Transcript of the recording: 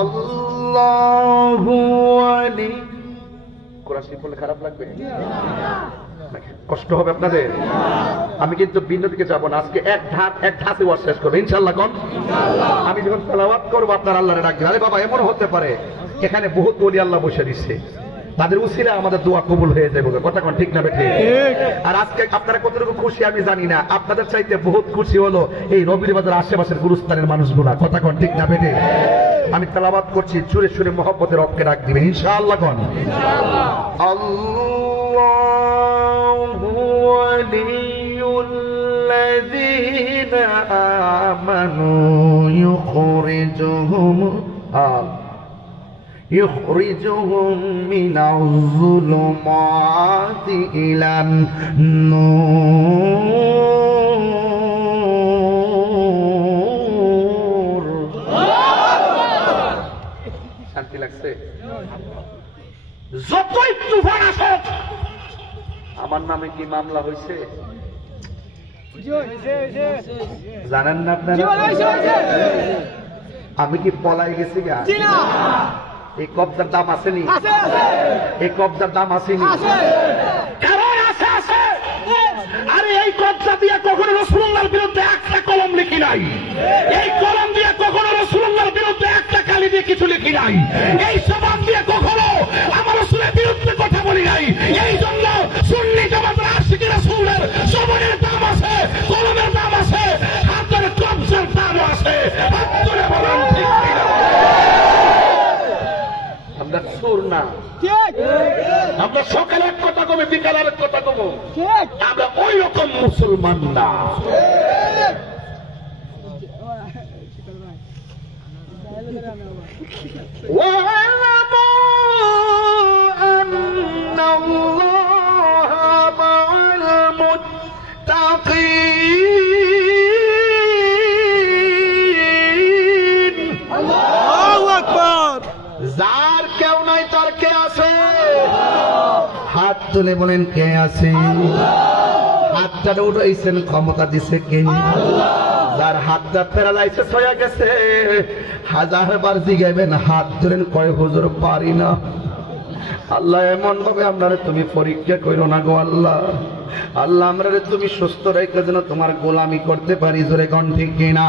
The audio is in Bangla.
আল্লাহু ওয়ালি কোরআন শরীফ পড়লে খারাপ লাগবে? কষ্ট হবে আপনাদের? আমি কিন্তু ভিন্ন দিকে যাবো না, আজকে এক ধাপে ওয়াজ শেষ করবো ইনশাআল্লাহ। কোন আমি যখন তেলাওয়াত করবো আপনার আল্লাহরে ডাকবেন। আরে বাবা, এমন হতে পারে এখানে বহুত ওলি আল্লাহ বসে দিচ্ছে, তাদের উসিলা আমাদের দোয়া কবুল হয়ে যাবে। কথা কোন ঠিক না বেঠিক? আর আজকে আপনারা কতটুকু খুশি আমি জানি না, আপনাদের চাইতে বহুত খুশি হলো এই রবির বাজার আশেপাশের গুরুস্থানের মানুষগুলা। কথা কোন ঠিক না বেঠিক? আমি তেলাওয়াত করছি, সুরে সুরে মহব্বতের রবকে ডাক দিবেন ইনশাআল্লাহ। কোন আল্লাহু ওয়ালিয়ুল্লাযীনা আমানু يخرجهم من الظلمات إلى النور। শান্তি লাগছে? যতই তুফান আসুক, আমার নামে কি মামলা হয়েছে জানেন না আপনারা? আমি কি পলাই গেছি গা? এই কবজার দাম আসেনি? এই কবজার দাম আসেনি? কারণ আছে, আছে। আরে এই কবজা দিয়ে কখনো রাসূলুল্লাহর বিরুদ্ধে একটা কলম লিখি নাই, এই কলম দিয়ে কখনো রাসূলুল্লাহর বিরুদ্ধে একটা কালি দিয়ে কিছু লিখি নাই, এই জবান দিয়ে কখনো আমার রাসূলের বিরুদ্ধে কথা বলি নাই। এই জন্য সুন্নি জামাতের আশিকি রাসূলের জবানের দাম আছে, কলমের দাম আছে, হাতের কবজার দাম আছে। হাত তুলে বলেন ঠিক কিনা? আমরা সুর না, আমরা সকালে এক কথা কবে, বিকালে এক কথা কব, আমরা ওই রকম মুসলমান না। যার কেউ নাই তার কে আছে? হাত তুলে বলেন কে আছে? হাতটা উঠাইছেন, ক্ষমতা দিছে কে? যার হাতটা প্যারালাইসিস হয়ে গেছে, 1000 বার জিগাইবেন, হাত ধরেন, কয় হুজুর পারি না। আল্লাহ এমন ভাবে আপনারে তুমি পরীক্ষা করো না গো আল্লাহ। আল্লাহ আমরারে তুমি সুস্থ রেখে যেন তোমার গোলামি করতে পারি। জোরে কোন ঠিক কিনা?